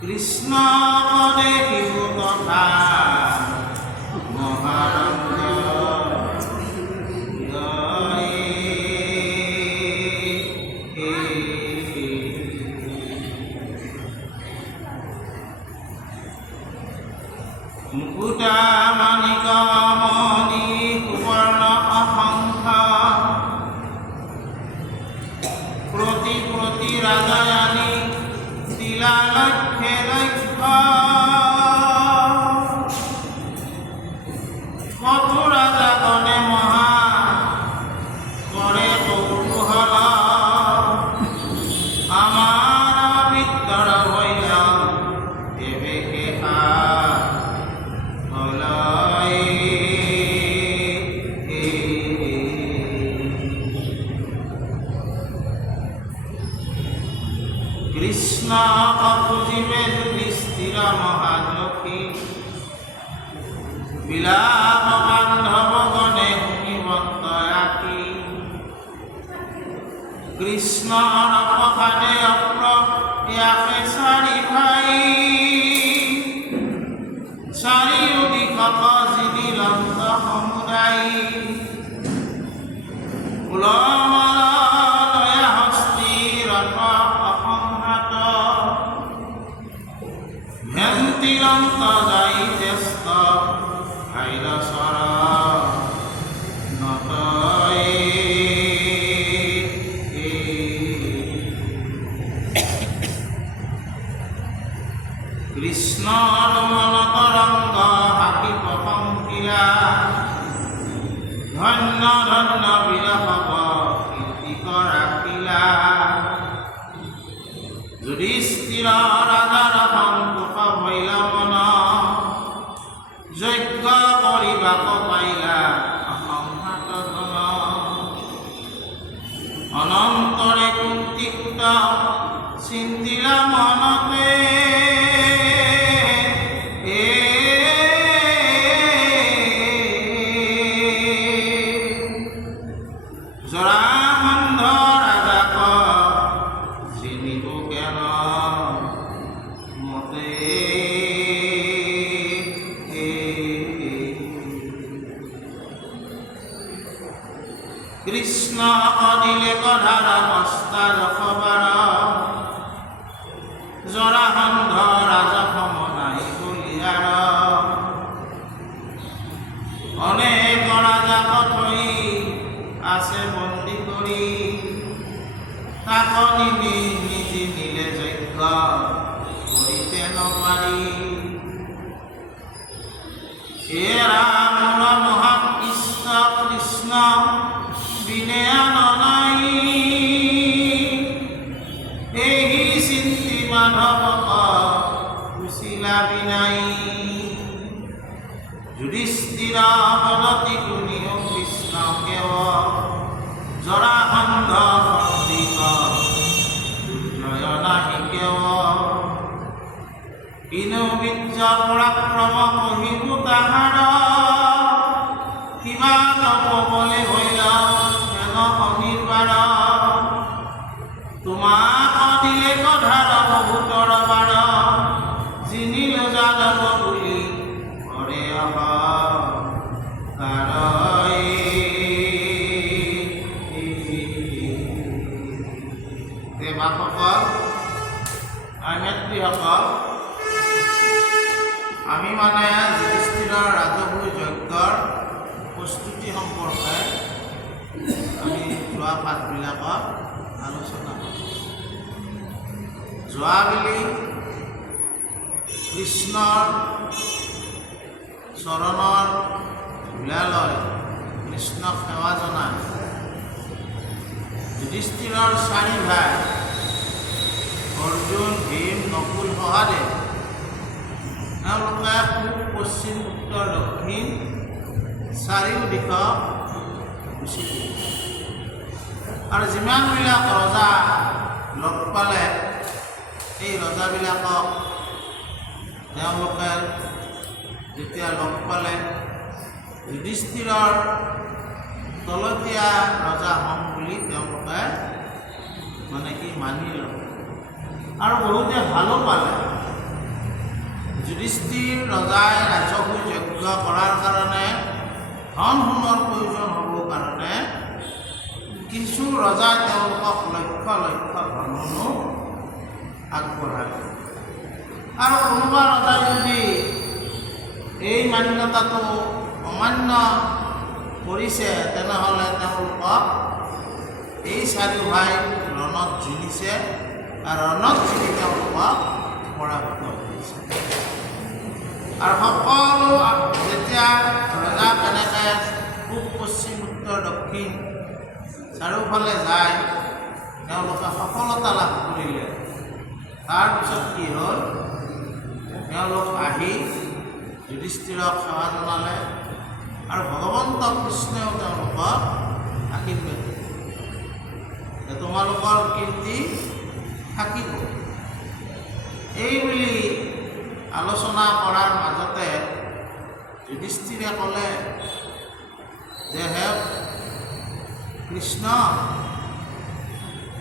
কৃষ্ণ পদে শিব কথা মহারঙ্গ মুকুটা মানিক মণি সুবর্ণ অসংখ্য প্রতি প্রতি রাজয়ানী তিলা লক্ষ্যে লক্ষ্য কত রাজা গণে মহা করে কৌতূহল আমার ভিতর হইল এবে কেহা কৃষ্ণ অপুজিবে যুধিষ্ঠির মহাযখী বিলাপ বান্ধব গণে শুনিবন্ত আখি কৃষ্ণ অপখানে অপ্রয়াসে চারি ভাই চাৰিওদিশক জিদিলন্ত সমুদায় কুলমল দয়া হস্তিৰত অসংহাত ভ্ৰান্তিৰন্ত যাই জ্যেষ্ঠ ভাইৰসৰ নতয়ে কৃষ্ণৰ মনত ৰংগ হাকি প্ৰশংসিলা ধন্য ধন্য বিৰহব কীৰ্তি ৰাখিলা যুধিষ্ঠিৰ ৰাজাৰ সন্তোষ হইল মন যজ্ঞ কৰিবাক পাইলা অসংহাত জন অনন্তৰে কুন্তিকুত চিন্তিলা মনতে জৰাসন্ধ ৰাজাক চিনিব কেন মতে কৃষ্ণ অদিলে গধাৰ অষ্টাদশবাৰ জৰাসন্ধ ৰাজসম নাই বলিয়াৰ অনেক ৰাজাক থৈ আছে বন্দী কৰি তাক নিজে নিলে যজ্ঞ কৰিতে নপাৰি হে ৰামৰ মহাকৃষ্ণ কৃষ্ণ বিনে আন নাই এই চিন্তি মাধৱক কুচিলা বিনাই যুধিষ্ঠিৰ পদতি শুনিও কৃষ্ণ কেৱ জৰাসন্ধ সন্দিক দুৰ্জয় নাহি কেৱ নিজৰ পৰাক্ৰম কহিব তাহাৰ কিবা নকবলৈ হইল হেন অনিৰ্বাণ তোমাক দিলে কধাৰ বহুতৰ বাৰ জিনিল যাদৱ বুলি কৰে দেৱাসকল আইমেত্ৰীসকল আমি মানে যুধিষ্ঠিৰৰ ৰাজহুই যজ্ঞৰ প্ৰস্তুতি সম্পৰ্কে আমি যোৱা পাঠবিলাকত আলোচনা কৰোঁ। যোৱাবেলি কৃষ্ণৰ চৰণৰ ধূলালৈ কৃষ্ণক সেৱা জনাই যুধিষ্ঠিৰৰ চাৰি ভাই অৰ্জুন ভীম নকুল সহদেৱ তেওঁলোকে পূব পশ্চিম উত্তৰ দক্ষিণ চাৰিও দিশ গুচি গ'ল আৰু যিমানবিলাক ৰজা লগ পালে এই ৰজাবিলাকক তেওঁলোকে যেতিয়া লগ পালে যুধিষ্ঠিৰৰ তলতীয়া ৰজা হ'ম বুলি তেওঁলোকে মানে কি মানি ল'লে আৰু বহুতে ভালো পালে। যুধিষ্ঠিৰ ৰজাই ৰাজহুই যজ্ঞ কৰাৰ কাৰণে ধন সোণৰ প্ৰয়োজন হ'বৰ কাৰণে কিছু ৰজাই তেওঁলোকক লক্ষ লক্ষ ধন সোণো আগবঢ়ালে আৰু কোনোবা ৰজাই যদি এই মান্যতাটো অমান্য কৰিছে তেনেহ'লে তেওঁলোকক এই চাৰি ভাই ৰণত জিলিছে আৰু ৰণত জিলি তেওঁলোকক পৰাভূত কৰিছে আৰু সকলো যেতিয়া ৰজা তেনেকৈ পূব পশ্চিম উত্তৰ দক্ষিণ চাৰিওফালে যায় তেওঁলোকে সফলতা লাভ কৰিলে। তাৰপিছত কি হ'ল তেওঁলোক আহি যুধিষ্ঠিৰক সেৱা জনালে আৰু ভগৱন্ত কৃষ্ণেও তেওঁলোকক আশীৰ্বাদ দিলে যে তোমালোকৰ কীৰ্তি থাকিব। এই বুলি আলোচনা কৰাৰ মাজতে যুধিষ্ঠিৰে ক'লে যে হে কৃষ্ণ,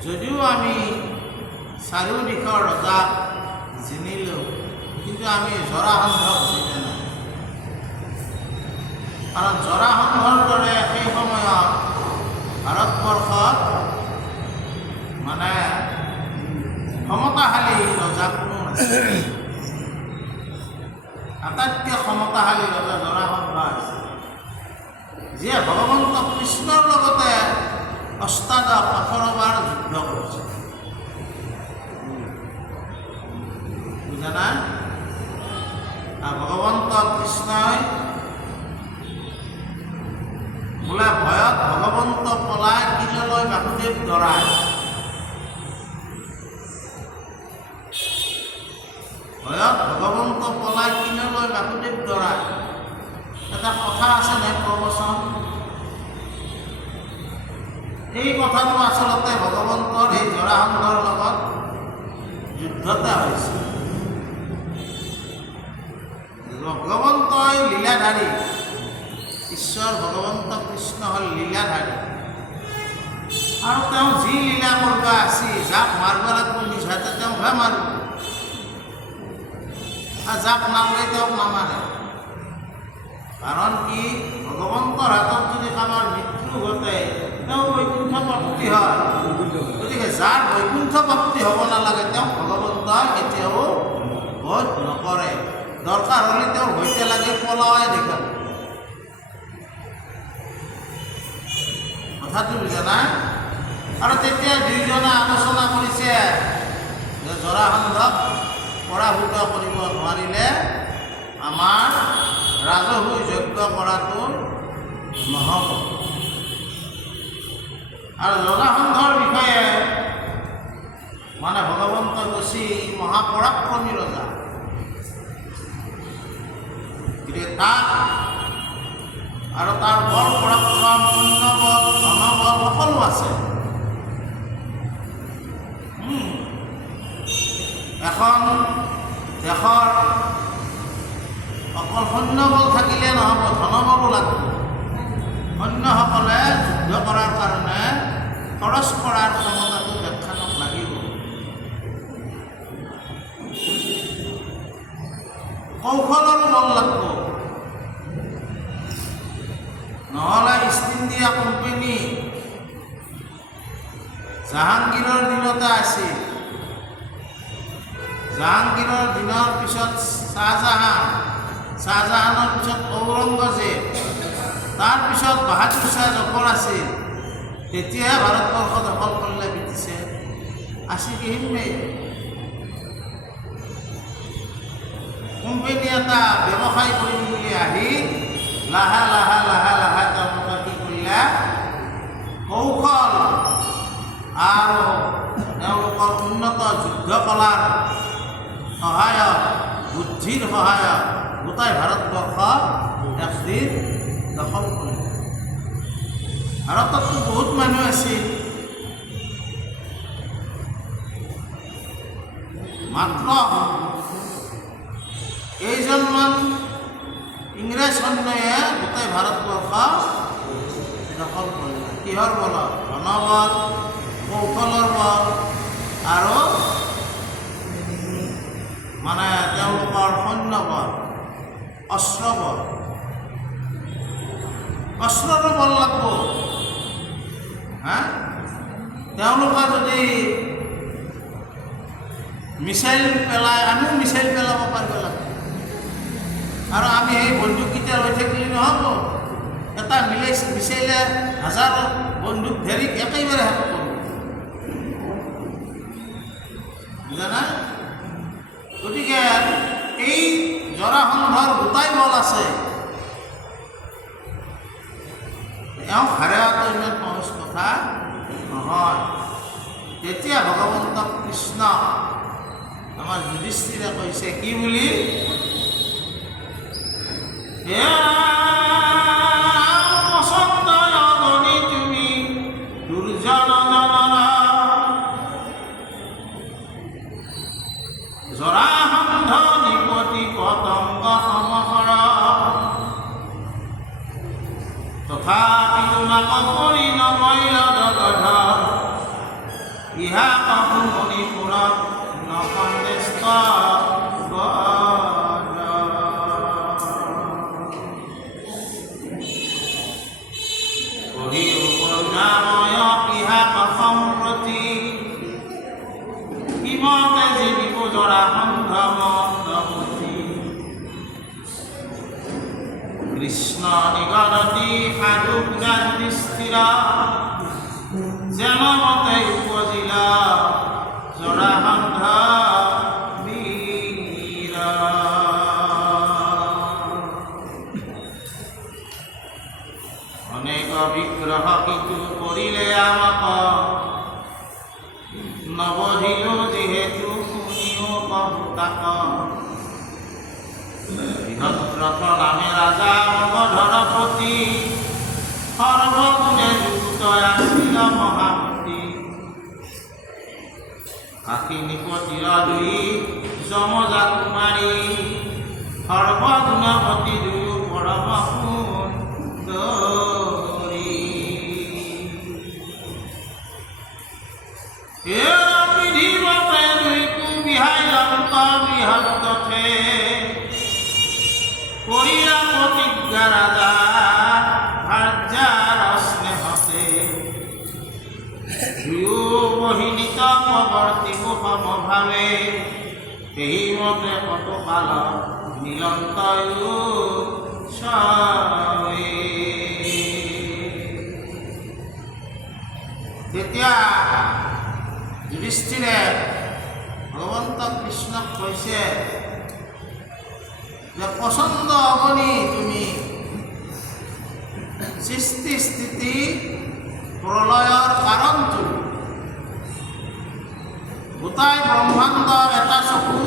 যদিও আমি চাৰিও দিশৰ ৰজাক জিনিলোঁ কিন্তু আমি জৰাসন্ধক জিনা নাই, কাৰণ জৰাসন্ধৰ দৰে সেই সময়ত ভাৰতবৰ্ষত মানে ক্ষমতাশালী ৰজা কোনো নাছিল। আটাইতকৈ ক্ষমতাশালী ৰজা জৰাসন্ধ আছিল, যিয়ে ভগৱন্ত কৃষ্ণৰ লগতে অষ্টাদশ 18বাৰ যুদ্ধ কৰিছে। বুজা নাই? ভগৱন্ত কৃষ্ণই বোলে ভয়ত ভগৱন্ত পলাই কিললৈ বাসুদেৱ দৰাই ভয়ত ভগৱন্ত পলাই কিললৈ বাসুদেৱ দৰাই এটা কথা আছে নে প্ৰবচন। এই কথাটো আচলতে ভগৱন্তৰ এই জৰাসন্ধৰ লগত যুদ্ধতে হৈছিল। ভগৱন্তই লীলাধাৰী, ঈশ্বৰ ভগৱন্ত কৃষ্ণ হ'ল লীলাধাৰী আৰু তেওঁ যি লীলা কৰিব আছিল, যাক মাৰিব লাগিব নিজ হাতে তেওঁকহে মাৰিব আৰু যাক নামাৰে তেওঁক নামাৰে। কাৰণ কি ভগৱন্তৰ হাতত যদি কাৰোবাৰ মৃত্যু ঘটে তেওঁ বৈকুণ্ঠ প্ৰাপ্তি হয়। গতিকে যাৰ বৈকুণ্ঠ প্ৰাপ্তি হ'ব নালাগে তেওঁক ভগৱন্তই কেতিয়াও বধ নকৰে। দৰকাৰ হ'লে তেওঁৰ সৈতে লাগে পলাৱাই দেখাব। কথাটো বুজা নাই? আৰু তেতিয়া দুয়োজনে আলোচনা কৰিছে যে জৰাসন্ধক পৰাভূত কৰিব নোৱাৰিলে আমাৰ ৰাজহুই যজ্ঞ কৰাটো নহ'ব। আৰু জৰাসন্ধৰ বিষয়ে মানে ভগৱন্ত কৈছে মহাপৰাক্ৰমী ৰজা, গতিকে তাক আৰু তাৰ বল পৰাক্ৰম পুণ্যবল ধনবল সকলো আছে। এখন দেশৰ অকল সৈন্যবল থাকিলে নহ'ব, ধনবলো লাগিব। সৈন্যসকলে যুদ্ধ কৰাৰ কাৰণে খৰচ কৰাৰ ক্ষমতাটো দেশখানক লাগিব। কৌশলৰ বল লাগিব, নহ'লে ইষ্ট ইণ্ডিয়া কোম্পানী জাহাংগীৰৰ দিনতে আছিল। জাহাংগীৰৰ দিনৰ পিছত শ্বাহজাহানৰ পিছত ঔৰংগজেব, তাৰপিছত বাহাদুৰ শ্বাহ জফৰ আছিল। তেতিয়াহে ভাৰতবৰ্ষ দখল কৰিলে ব্ৰিটিছে। আছিল কি সিমেই কোম্পানী এটা ব্যৱসায় কৰিম বুলি আহি লাহে তেওঁলোকে কি কৰিলে, কৌশল আৰু তেওঁলোকৰ উন্নত যুদ্ধ কলাৰ সহায়ত, বুদ্ধিৰ সহায়ত গোটাই ভাৰতবৰ্ষ একদিন দখল কৰিলে। ভাৰততো বহুত মানুহ আছিল, মাত্ৰ কেইজনমান ইংৰেজ সৈন্যয়ে গোটেই ভাৰতবৰ্ষ দখল কৰিলে। কিহৰ বলত? ধনবল, কৌশলৰ বল আৰু মানে তেওঁলোকৰ সৈন্যবল, অস্ত্ৰবল। অস্ত্ৰৰো বল লাগিব। তেওঁলোকে যদি মিছাইল পেলায়, আমিও মিছাইল পেলাব পাৰিব লাগিব। আৰু আমি সেই বন্দুককেইটা লৈ থাকিলে নহ'ব। এটা মিছাইলে হাজাৰ বন্দুক ধৰি একেবাৰে শেষ কৰিব, বুজানা? গতিকে এই জৰাসন্ধৰ গোটাই বল আছে, এওঁ হাৰোৱাটো ইমান সহজ কথা নহয়। তেতিয়া ভগৱন্ত কৃষ্ণ আমাৰ যুধিষ্ঠিৰে কৈছে কি বুলি, তুমি দুৰ্জন জৰাসন্ধ নিপতি পতংগ সমহৰ তথাপিতো নাকৰি নমৈল জগধ ইহা কহু মণিপুৰত নসন্দেষ্ট করুণাময় ইহা সম্প্রতি ইমতে জীবিব জরাসন্ধ মন্দমতি কৃষ্ণ নিগদতি সাধু স্থির যেন মতে উপজিলা জরাসন্ধ বীর। অনেক বিগ্রহ কিছু করিলে আমাক নবধিল যেহেতু শুনিও বহুতাক বৃহদ্রথ নামে রাজা মগধরপতি সর্বগুণে যুক্ত আছিল মহামতি কাশী নিপতির দুই যমজা কুমারী সর্বগুণপতি দুয়ো পরম সুন্দরী। পৃথিৱীতে দুইকো বিহায়ন্ত বৃহত্তথে কৰিলা প্ৰতিজ্ঞা ৰাজা ভাৰ্যাৰ স্নেহতে দুয়ো মোহিনীত প্ৰৱৰ্তিব সমভাৱে সেই মতে কতকাল মিলন্তয়ো চাৱে। তেতিয়া যুধিষ্ঠিৰে ভগৱন্ত কৃষ্ণক কৈছে যে পচন্দ হ'বনি তুমি সৃষ্টি স্থিতি প্ৰলয়ৰ কাৰণটো গোটাই ব্ৰহ্মাণ্ড এটা চকু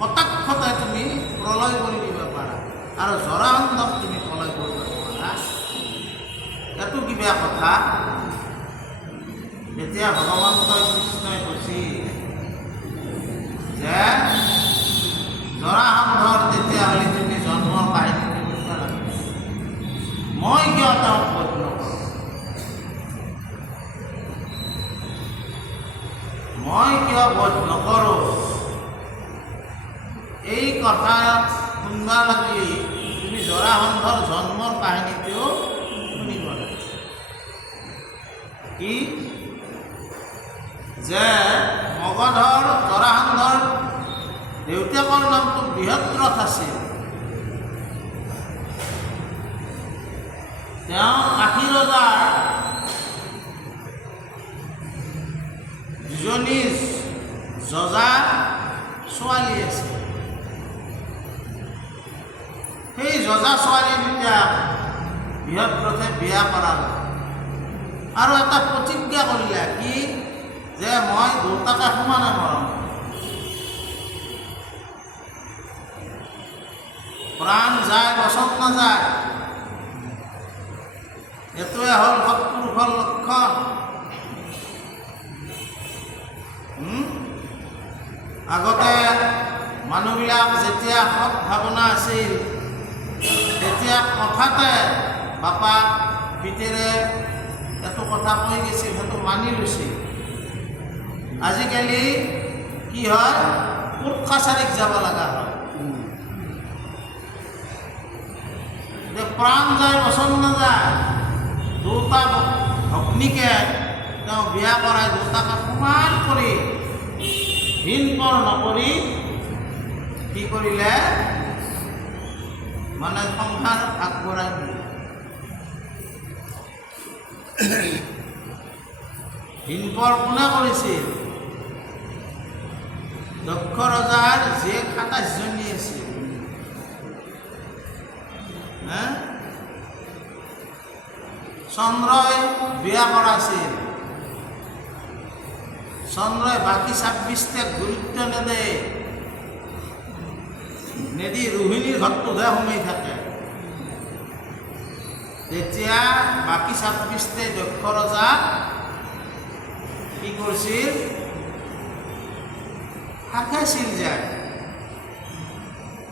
কটাক্ষতে তুমি প্ৰলয় কৰি দিব পাৰা আৰু জৰাসন্ধক তুমি প্ৰলয় কৰিব পাৰা, এইটো কিবা কথা। তেতিয়া ভগৱন্ত কৃষ্ণই কৈছিল যে জৰাসন্ধৰ তেতিয়াহ'লে তুমি মই কিয় বধ নকৰোঁ এই কথা শুনবা লাগি তুমি জৰাসন্ধৰ জন্মৰ কাহিনীটো শুনিব লাগে কি যে মগধৰ জৰাসন্ধৰ দেউতাকৰ নামটো বৃহদ্ৰথ আছিল। তেওঁ কাশী ৰজাৰ দুজনী যজা ছোৱালী আছে। সেই যজা ছোৱালী দুটাক বৃহদ্ৰথে বিয়া কৰালে আৰু এটা প্ৰতিজ্ঞা কৰিলে কি যে মই দুটাকে সমানে মৰম প্ৰাণ যায় বচন নাযায়, এইটোৱে হ'ল সৎপুৰুষৰ লক্ষণ। আগতে মানুহবিলাক যেতিয়া সৎ ভাৱনা আছিল তেতিয়া কথাতে বাপাক পিতেৰে এইটো কথা কৈ গৈছিল, সেইটো মানি লৈছিল। আজিকালি কি হয় কোৰ্ট কাছাৰীক যাব লগা হয়, যে প্ৰাণ যায় বচন নাযায়, দুটা ভগ্নীকে তেওঁ বিয়া কৰাই দুটাকে সমান কৰি হীন পৰ নকৰি কি কৰিলে মানে সংসাৰ আগবঢ়াই দিলে। হীন পৰ কোনে কৰিছিল? দক্ষ ৰজাৰ জীয়েক ২৭ জনী আছিল। চন্দ্ৰই বিয়া কৰাইছিল, চন্দ্ৰই বাকী ২৬টাক গুৰুত্ব নেদি ৰোহিণীৰ ঘৰটোহে সোমাই থাকে। তেতিয়া বাকী ২৬টাই দক্ষ ৰজা কি কৰিছিল শাখাইছিল যায়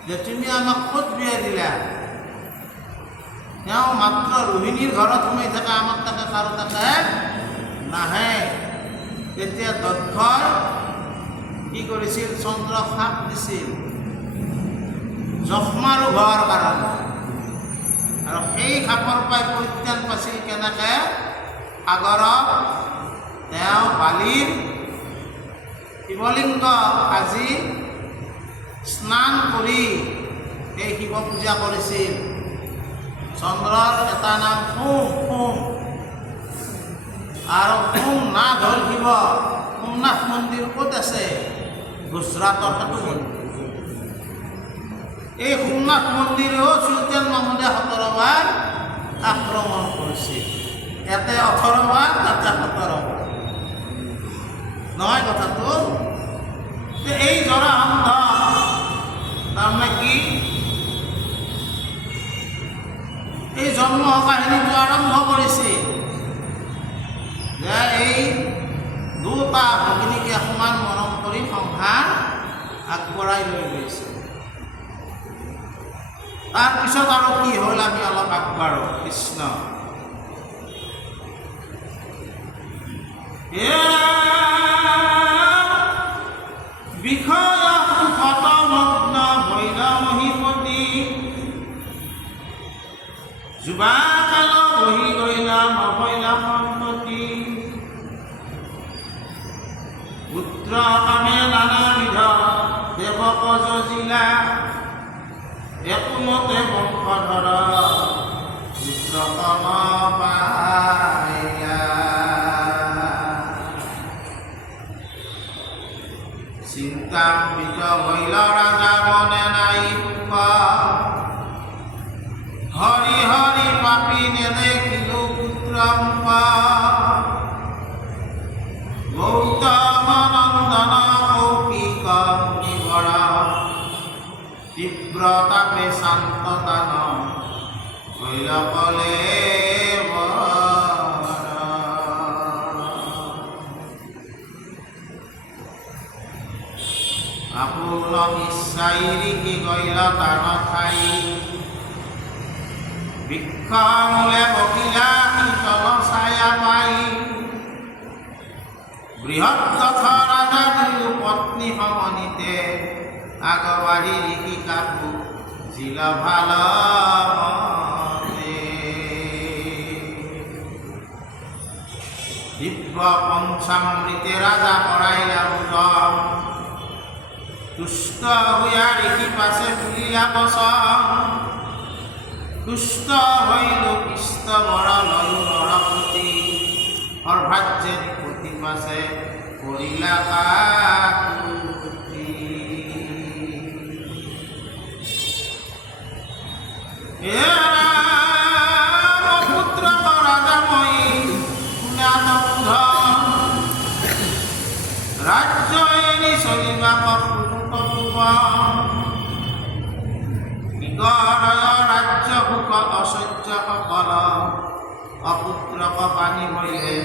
যে তুমি আমাক ক'ত বিয়া দিলা, তেওঁ মাত্ৰ ৰোহিণীৰ ঘৰত সোমাই থাকে, আমাক তাকে কাৰো তাকে নাহে। তেতিয়া দক্ষই কি কৰিছিল চন্দ্ৰক শাপ দিছিল যক্ষ্মাৰো হোৱাৰ কাৰণে, আৰু সেই শাপৰ পৰাই পৰিত্ৰাণ পাইছিল কেনেকৈ? সাগৰত তেওঁ বালিৰ শিৱলিংগ আজি স্নান কৰি সেই শিৱ পূজা কৰিছিল। চন্দ্ৰৰ এটা নাম সোম, আৰু সোমনাথ হ'ল শিৱ। সোমনাথ মন্দিৰ ক'ত আছে? গুজৰাটৰ সেইটো মন্দিৰ। এই সোমনাথ মন্দিৰেও চুলতান মাহমুদে ১৭ বাৰ আক্ৰমণ কৰিছিল। ইয়াতে ১৮ বাৰ, তাতে ১৭ বাৰ নহয় কথাটো। এই জৰাসন্ধ তাৰমানে কি এই জন্ম কাহিনীটো আৰম্ভ কৰিছিল যে এই দুটা ভগিনীকে সমান মৰম কৰি সংসাৰ আগবঢ়াই লৈ গৈছে। তাৰপিছত আৰু কি হ'ল আমি অলপ আগবাঢ়ো। কৃষ্ণ বিষয় শতমগ্ন ভৈল মহিপতি যুৱাকাল বহি গইলা নভৈলা সম্পত্তি পুত্ৰ কামে নানাবিধ দেৱক যজিলা একোমতে বংশধৰ পুত্ৰতম পাইলা চিন্তাম্বিত হইল ৰাজা মনে নাই সুখ হৰি হৰি পাপি নেদেখিলো পুত্ৰ মুখ গৌতম নন্দন কৌশিক মুনিবৰ তীব্ৰতাপে শান্ততান হইল কলে আপোন ইচ্ছাই ৰিকি গইল তান ঠাই বৃক্ষ মূলে বকিলা শীতল ছায়া পাই বৃহৎ ৰথ ৰাজা আগবাঢ়ি লিখি কাকো জিলা ভাল দিব্য পঞ্চামৃতে রাজা পড়াইলা বুঝম তুষ্ট হইয়া দেখি পাছে তুলিলা বচন তুষ্ট হইল কৃষ্ট বৰা লয়ু নৰপতি অৰ্ভাজ্যে পতি পাছে কৰিলা কাকুতি পুত্ৰ ৰাজা মই ৰাজ্য এনি চলিবা ৰাজ্য সুখ অসহ্য সকল অপুত্ৰক পানী ভৰিলে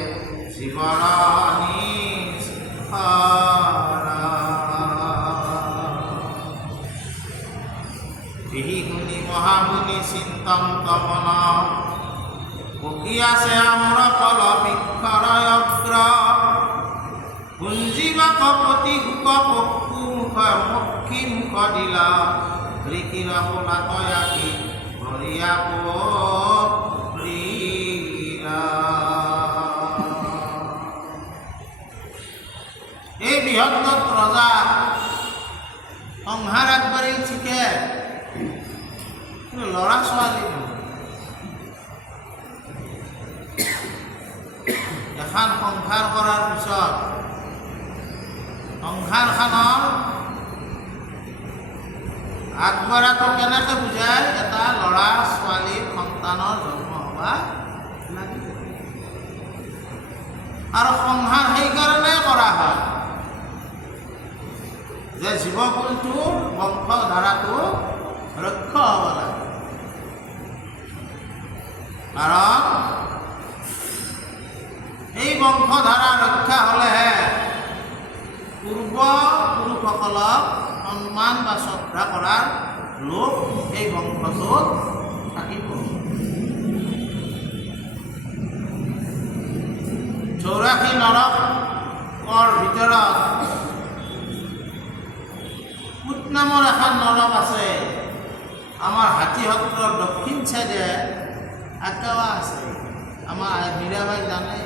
জীৱৰ দেহি গুণী মহামুনি চিন্তন্ত মন পকি আছে আমৰ ফল বৃক্ষৰ অগ্ৰ পুঞ্জীবা কপতি সুখ পক্ষু মুখ মক্ষী মুখ দিলা ঋকিৰ কোলাতয়াকি ভৰিয়া পীৰা এই বৃহৎ ৰজা সংসাৰ আগবাঢ়ি ঠিকে ল'ৰা ছোৱালী এখন সংসাৰ কৰাৰ পিছত সংসাৰখনৰ আগবঢ়াটো কেনেকৈ বুজায় এটা ল'ৰা ছোৱালী সন্তানৰ জন্ম হ'বা লাগিব আৰু সংসাৰ সেইকাৰণে কৰা হয় যে জীৱকুলটোৰ বংশধাৰাটো ৰক্ষা হ'ব লাগে কাৰণ এই বংশধাৰা ৰক্ষা হ'লেহে পূৰ্বপুৰুষসকলক সন্মান বা শ্ৰদ্ধা কৰাৰ লোক এই বংশটোত থাকিব 84 নৰকৰ ভিতৰত পুত নামৰ এখন নৰক আছে আমাৰ হাতীসত্ৰৰ দক্ষিণ চাইডে আকাৱা আছে আমাৰ মীৰাবাই জানে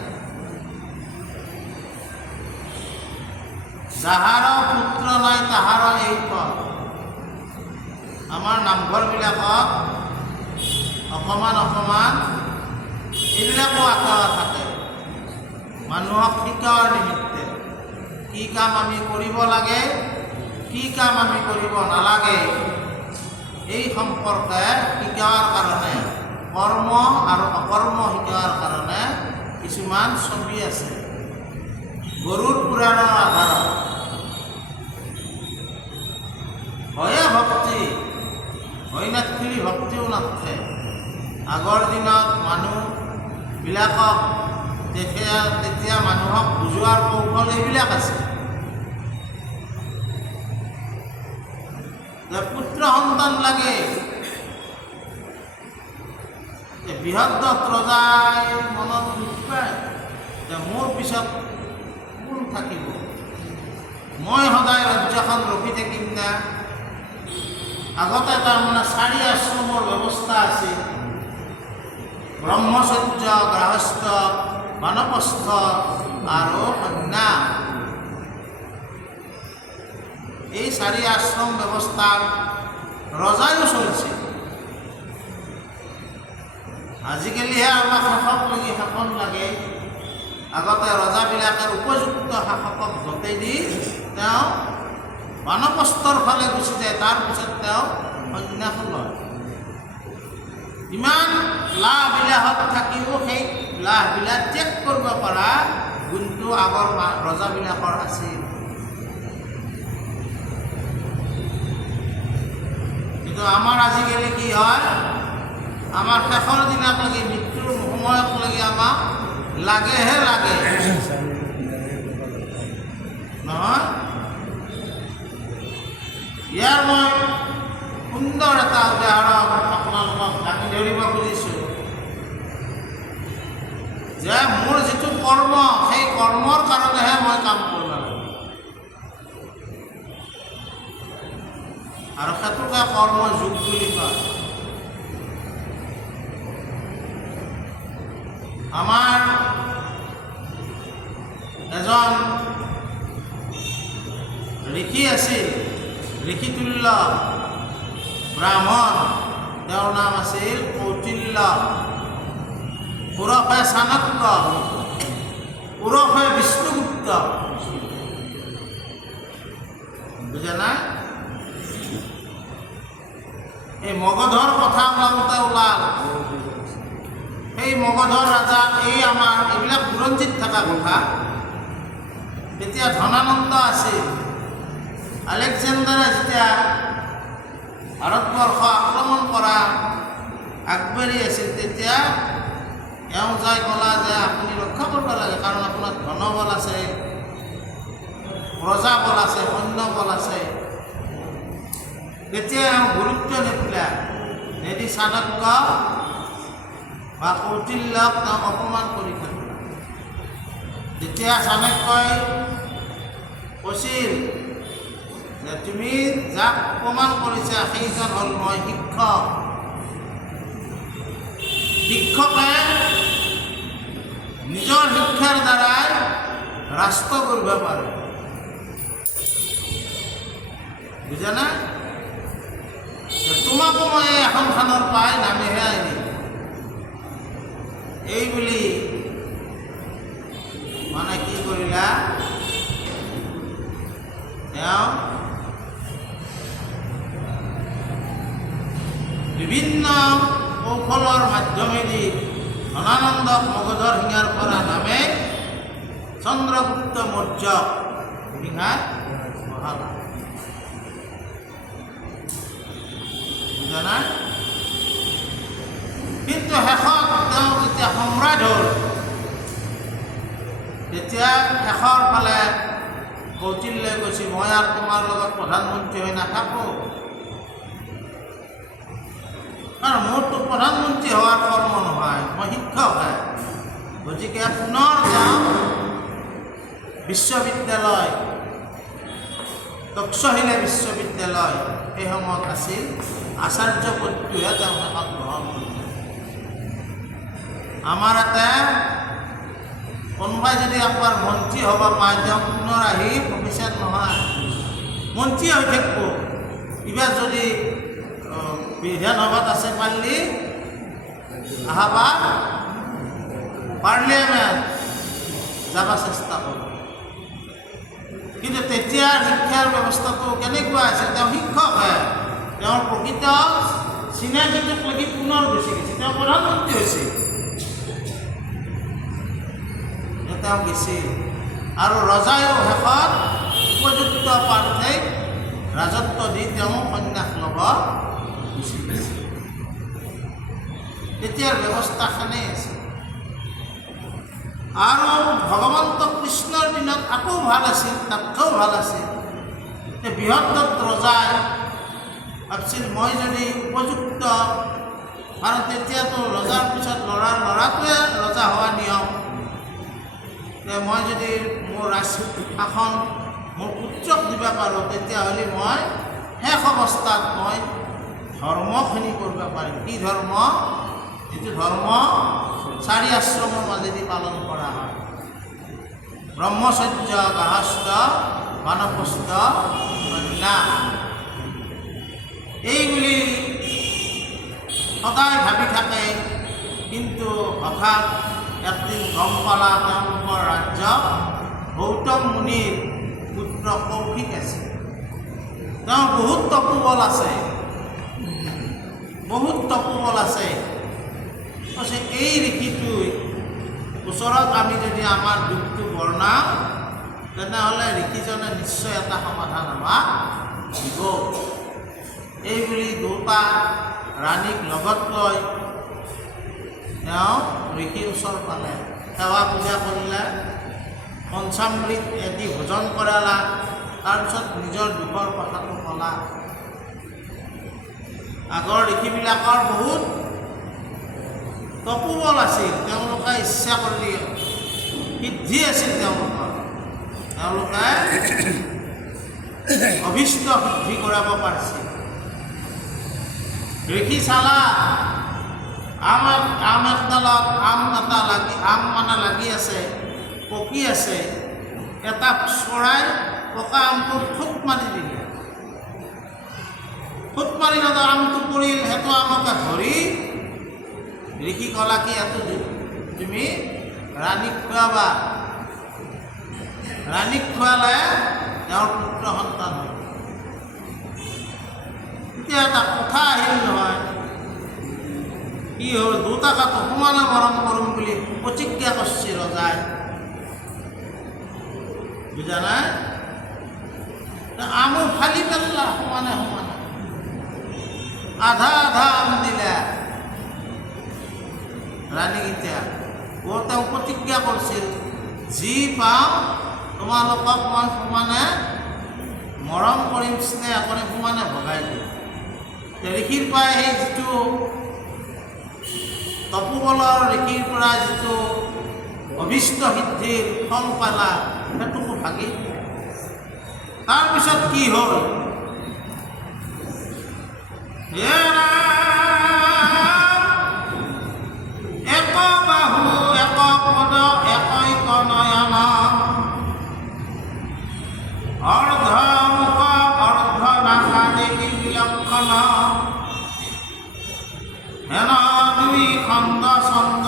যাহাৰ পুত্ৰ নাই তাহাৰ এই পথ আমাৰ নামঘৰবিলাকত অকণমান এইবিলাকো আকাৱা থাকে মানুহক শিকোৱাৰ নিমিত্তে কি কাম আমি কৰিব লাগে কি কাম আমি কৰিব নালাগে এই সম্পৰ্কে শিকোৱাৰ কাৰণে কৰ্ম আৰু অকৰ্ম শিকোৱাৰ কাৰণে কিছুমান ছবি আছে গৰুড় পুৰাণৰ আধাৰত হয়ে ভক্তি হয় নাথিলি ভক্তিও নাথে আগৰ দিনত মানুহবিলাকক তেতিয়া মানুহক বুজোৱাৰ কৌশল এইবিলাক আছে যে পুত্ৰ সন্তান লাগে বৃহৎ ৰজাই মনত দুখ পায় যে মোৰ পিছত কোন থাকিব মই সদায় ৰাজ্যখন ৰখি থাকিম না আগতে তাৰমানে 4 আশ্ৰমৰ ব্যৱস্থা আছিল ব্ৰহ্মচৰ্য গৃহস্থ বানপ্ৰস্থ আৰু সন্ন্যাস এই 4 আশ্ৰম ব্যৱস্থাৰ ৰজাইও চলিছিল আজিকালিহে আমাক শাসন লাগে আগতে ৰজাবিলাকে উপযুক্ত শাসকক য'তেই দি তেওঁ বানপ্ৰস্থৰ ফালে গুচি যায় তাৰপিছত তেওঁ সন্ন্যাস লয় ইমান লাহবিলাসত থাকিও সেই লাহবিলাক ত্যাগ কৰিব পৰা গুণটো আগৰ ৰজাবিলাকৰ আছিল কিন্তু আমাৰ আজিকালি কি হয় আমাৰ শেষৰ দিনকলৈকে মৃত্যুৰ সময়কলৈকে আমাক লাগেহে লাগে নহয় ইয়াৰ মই সুন্দৰ এটা উদাহৰণ আপোনালোকক দাঙি ধৰিব খুজিছোঁ যে মোৰ যিটো কৰ্ম সেই কৰ্মৰ কাৰণেহে মই কাম কৰিব লাগিব আৰু সেইটোকে কৰ্মযোগ বুলি কয়। আমাৰ এজন ঋষি আছিল, ঋষিতুল্য ব্ৰাহ্মণ, তেওঁৰ নাম আছিল কৌটিল্য ওৰফে চাণক্য ওৰফে বিষ্ণুগুপ্ত। বুজা নাই? এই মগধৰ কথা ওলাওঁতে ওলাল। সেই মগধৰ ৰাজা, এই আমাৰ এইবিলাক বুৰঞ্জীত থকা কথা। তেতিয়া ধনানন্দ আছিল। আলেকজেণ্ডাৰে যেতিয়া ভাৰতবৰ্ষ আক্ৰমণ কৰা আগবাঢ়ি আছিল, তেতিয়া এওঁ যাই ক'লা যে আপুনি ৰক্ষা কৰিব লাগে, কাৰণ আপোনাৰ ধনবল আছে, প্ৰজাবল আছে, সৈন্যবল আছে। তেতিয়া এওঁ গুৰুত্ব নিদিলে, নিদি চাণক্য বা কৌটিল্যক তেওঁ অপমান কৰি থাকিলে। যেতিয়া চাণক্যই কৈছিল যে তুমি যাক অপমান কৰিছা সেইজন হ'ল মই শিক্ষক। শিক্ষকে নিজৰ শিক্ষাৰ দ্বাৰাই ৰাষ্ট্ৰ কৰিব পাৰে। বুজা না? তোমাকো মই এখন খানৰ পাই নামিহে আনি এই বুলি মানে কি কৰিলা, তেওঁ বিভিন্ন কৌশলৰ মাধ্যমেদি ধনানন্দক মগধৰ সিঙাৰ পৰা নামে চন্দ্ৰগুপ্ত মৌৰ্যক সিঙাত বহালা। বুজা? কিন্তু শেষত তেওঁ যেতিয়া সম্ৰাট হ'ল, তেতিয়া শেষৰ ফালে কৌটিল্যই কৈছে মই আৰু তোমাৰ লগত প্ৰধানমন্ত্ৰী হৈ নাথাকোঁ, কাৰণ মোৰতো প্ৰধানমন্ত্ৰী হোৱাৰ কৰ্ম নহয়, মই শিক্ষকহে। গতিকে পুনৰ যাওঁ বিশ্ববিদ্যালয়, তক্ষশিলা বিশ্ববিদ্যালয় সেই সময়ত আছিল, আচাৰ্য পদটোহে তেওঁ শেষত গ্ৰহণ কৰিলে। আমাৰ এটা কোনোবাই যদি একবাৰ মন্ত্ৰী হ'ব পায়, তেওঁ পুনৰ আহি প্ৰফেচাৰ নহয়, মন্ত্ৰী হৈ থাকিব। এইবাৰ যদি বিধানসভাত আছে পাৰিলে আহাবাৰ পাৰ্লিয়ামেণ্ট যাব চেষ্টা কৰিব। কিন্তু তেতিয়াৰ শিক্ষাৰ ব্যৱস্থাটো কেনেকুৱা আছিল, তেওঁ শিক্ষকহে, তেওঁৰ প্ৰকৃত চিনাকিটোক লাগি পুনৰ গুচি গৈছে, তেওঁ প্ৰধানমন্ত্ৰী হৈছে, তেওঁ গৈছিল। আৰু ৰজায়ো শেষত উপযুক্ত প্ৰাৰ্থীক ৰাজত্ব দি তেওঁ সন্ন্যাস ল'ব গুচি গৈছিল। তেতিয়াৰ ব্যৱস্থাখনেই আছিল। আৰু ভগৱন্ত কৃষ্ণৰ দিনত আকৌ ভাল আছিল, তাতকৈও ভাল আছিল। বৃহৎ ৰজাই ভাবছিল মই যদি উপযুক্ত, কাৰণ তেতিয়াতো ৰজাৰ পিছত ল'ৰাটোৱে ৰজা হোৱা নিয়ম, মই যদি মোৰ শাসন মোৰ পুত্ৰক দিব পাৰোঁ, তেতিয়াহ'লে মই শেষ অৱস্থাত মই ধৰ্মখিনি কৰিব পাৰিম। কি ধৰ্ম? যিটো ধৰ্ম 4 আশ্ৰমৰ মাজেদি পালন কৰা হয়, ব্ৰহ্মচৰ্য, গাহস্থ, বানপ্ৰস্থ, সন্ন্যাস। এই বুলি সদায় ভাবি থাকে। কিন্তু হঠাৎ একদিন গম পালা তেওঁলোকৰ ৰাজ্য গৌতম মুনিৰ পুত্ৰ কৌশিক আছে। তেওঁ বহুত তপোবল আছে, বহুত তপোবল আছে। কৈছে এই ঋষিটোৰ ওচৰত আমি যদি আমাৰ দুখটো বৰ্ণাওঁ, তেনেহ'লে ঋষিজনে নিশ্চয় এটা সমাধান আমাক দিব। এই বুলি দুটা ৰাণীক লগত লৈ তেওঁ ঋষিৰ ওচৰ পালে, সেৱা পূজা কৰিলে, পঞ্চামৃত এটি ভোজন কৰালা, তাৰপিছত নিজৰ দুখৰ কথাটো ক'লা। আগৰ ঋষিবিলাকৰ বহুত তপোবল আছিল, তেওঁলোকে ইচ্ছা কৰিলে সিদ্ধি আছিল, তেওঁলোকে অভীষ্ট সিদ্ধি কৰাব পাৰিছিল। দেখি চালা আম একডালত আম মানে লাগি আছে, পকি আছে, এটা চৰাই পকা আমটো ফুট মাৰি দিলে। ফুট মাৰি নতো আমটো পৰিল, সেইটো আমকে ধৰি ঋষি ক'লা কি এইটো তুমি ৰাণীক খুৱাবা, ৰাণীক খুৱালে তেওঁৰ পুত্ৰ সন্তান হয়। এতিয়া এটা কথা আহিল নহয়, কি হ'ল, দুটাকাটো সমানে মৰম কৰিম বুলি প্ৰতিজ্ঞা কৰিছে ৰজাই, বুজা নাই? আমো ফালি পেলালা সমানে সমানে, আধা আধা আম দিলে ৰাণীকেইটা। তেওঁ প্ৰতিজ্ঞা কৰিছিল, যি পাওঁ তোমালোকক মই সমানে মৰম কৰিম, স্নেহ কৰিম, সমানে ভগাই দিম। ঋষিৰ পৰাই সেই যিটো তপোবলৰ ঋষিৰ পৰা যিটো অভিষ্ট সিদ্ধিৰ ফল পালা, সেইটোকো ভাগি। তাৰপিছত কি হ'ল, এক বাহু এক পদ একৈক নয়ন, অৰ্ধ মুখ অৰ্ধ নাসা দেখি বিলক্ষণ, হেন দুই খণ্ড ছন্দ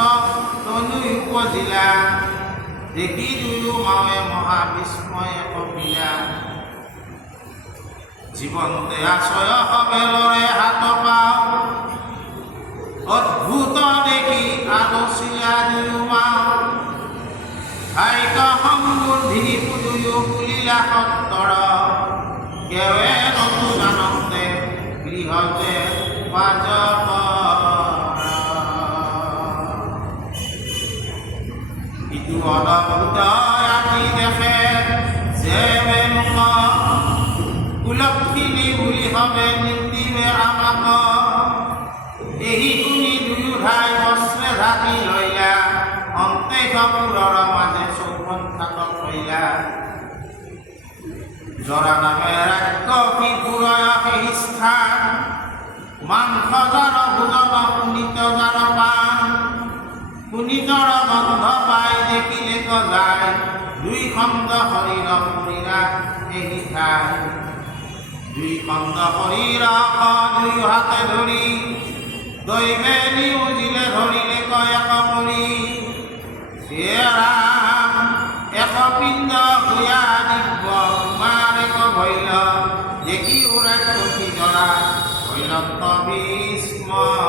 তনু উপজিলা, দেখি দুয়ো মাৱে মহাবিস্ময় কপিলা। জীৱন্তে আশয় সবেলৰে হাত পাওঁ, অদ্ভুত দেখি আলোচিলা দুয়ো মাও, ভাইক সম্বুদ্ধি দুয়ো বুলিলা সত্তৰ, কেৱে নতুন আনন্দে গৃহতে বাজ। ইটো অদ্ভুত আঁকি দেখে যে মুখ, কুলক্ষিনী বুলি হবে নিন্দিবে আমাক, এই শুনি দুয়ো ঠাই বস্ত্ৰে ঢাকি লইলা, অন্তে কাপোৰৰ মাজে চৌখন থাকক লইলা। জৰা নামে ৰাক্য কিপুৰয় সেই স্থান, মাংস জাৰ ভোজন পুনিত জাৰ পান, পুনিতৰ গন্ধ পাই দেখিলে গজায়, দুই খণ্ড শৰীৰ শৰীৰা এই ঠাই। দুই খণ্ড শৰীৰ দুই হাতে ধৰি, দৈৱে নিউজিলে ধৰিলে কয়েক কৰি, ৰাম এক পিণ্ড ভূয়া দিব্য কুমাৰ এক ভৈল, দেখি উৰে কঠি জৰা ভৈলত্ব বিস্ময়।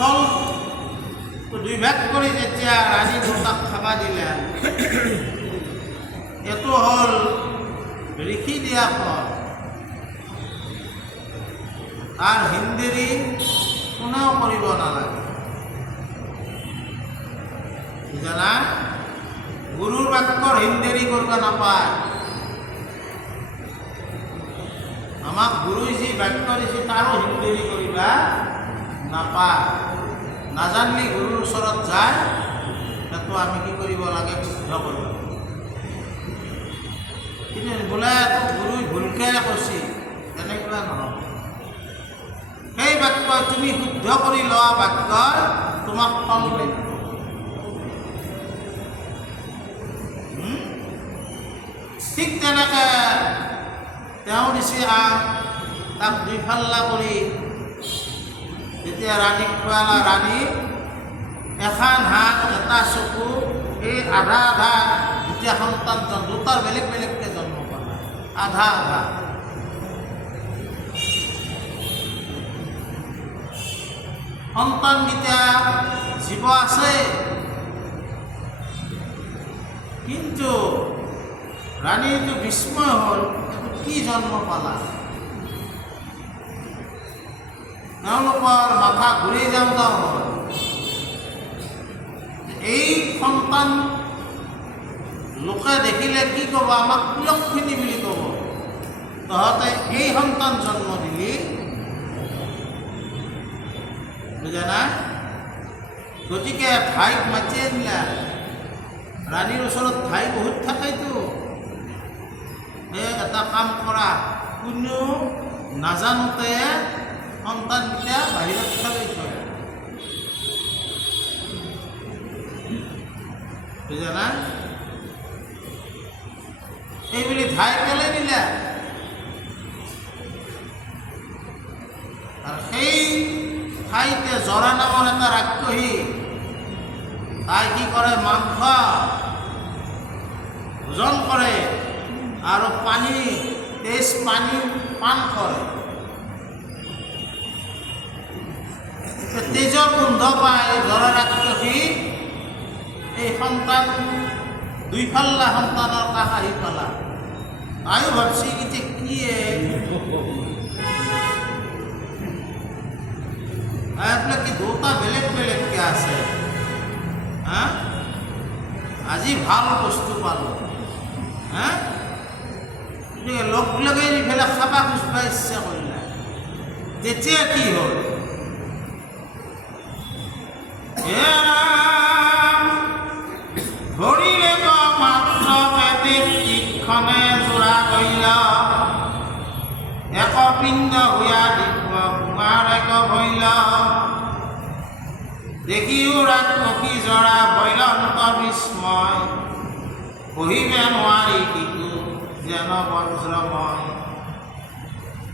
ফল দুই ভাগ কৰি যেতিয়া ৰাণী দুটাক খাবা দিলে, এইটো হ'ল ঋষি দিয়া ফল। তাৰ হিন্দেৰী কোনেও কৰিব নালাগে, বুজা? গুৰুৰ বাক্যৰ হিন্দেৰী কৰিব নাপায়। আমাক গুৰুই যি বাক্য দিছে তাৰো হিন্দেৰী কৰিবা নাপায়। নাজানিলে গুৰুৰ ওচৰত যায়, সেইটো আমি কি কৰিব লাগে, শুদ্ধ কৰিব লাগে। কিন্তু বোলে গুৰুই ভুলকে কৈছে, তেনেকুৱা নহয়। সেই বাক্য তুমি শুদ্ধ কৰি লোৱা বাক্য তোমাক ফল দিব। ঠিক তেনেকৈ তেওঁ দিছে তাক দুই ফাল্লা কৰি যেতিয়া ৰাণীক খুৱালা, ৰাণী এখন হাত এটা চকু এই আধা আধা দুটা সন্তান দুটাৰ বেলেগ বেলেগকৈ জন্ম পালা, আধা আধা। সন্তানকেইটা জীৱ আছে, কিন্তু ৰাণীটো বিস্ময় হ'ল, কি জন্ম পালা। তেওঁলোকৰ মাথা ঘূৰি যাওঁ যাওঁ হ'ল। এই সন্তান লোকে দেখিলে কি ক'ব, আমাক কুলক্ষিনী বুলি ক'ব, তহঁতে এই সন্তান জন্ম দিলি, বুজা না? গতিকে ভাইক মাতি আনিলা। ৰাণীৰ ওচৰত ভাই বহুত থাকেতো, এটা কাম কৰা কোনেও নাজানোতে সন্তানকেইটা বাহিৰত খেলাই থয় বুজানা এইবুলি ধাই পেলাই দিলে আৰু সেই ঠাইতে জৰা নামৰ এটা ৰাক্ষসী তাই কি কৰে মাংস ভোজন কৰে আৰু পানী তেজ পানী পান কৰে তেজৰ গোন্ধ পায় জৰা ৰাক্ষসী এই সন্তান দুইফাল্লা সন্তানৰ কাষ আহি পালা তাইও ভাবছি কি কিয়ে আপনার কি দুটা বেলেগ বেলেগকে আছে হ্যাঁ আজি ভাল বস্তু পালো হ্যাঁ লগ লগে ইফালে খাবা খুচবা ইচ্ছা কৰিলা তেতিয়া কি হ'ল ধৰিলে তো মাত্ৰ পেটে তীক্ষণে জোৰা কৰিল এক পিণ্ড হুয়া দিব কুমাৰ এক ভৈল দেখিও ৰাক্ষসী জৰা বৈলন্ত বিস্ময় কহিবে নোৱাৰি কিটো যেন বজ্ৰময়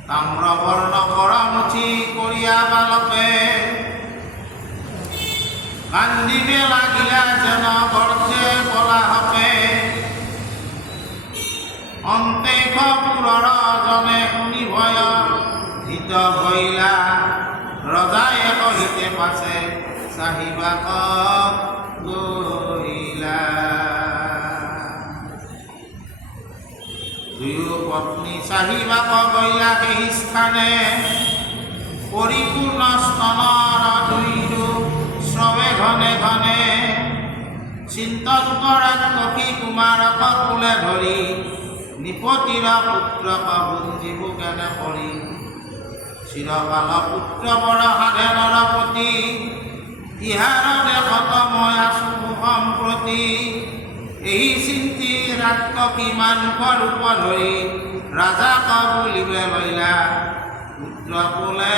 তাম্ৰবৰ্ণ কৰমুঠি কৰিয়া বালকে কান্দিবে লাগিলা যেন গৰ্জে পলাহকে অন্তেশপুৰৰ জনে শুনি ভয় ভীত ভৈলা ৰজাই কহিতে পাছে চাহিবাক গহিলা দুয়ো পত্নী চাহিবাক গহিলা সেই স্থানে পৰিপূৰ্ণ স্তনৰ দুয়ো শ্ৰৱে ঘনে ঘনে চিন্তন কৰাত কপি কুমাৰক কোলে ধৰি নিপতিৰ পুত্ৰ বুঞ্জিব কেনে কৰি চিৰকাল পুত্ৰ বৰ সাধে নৰপতি ইহাৰ দেশত মই আছো সম্প্ৰতি এই চিন্তি ৰাক্ষসী মানস ৰূপ ধৰি ৰাজাক বুলিবে লইলা পুত্ৰ কোলে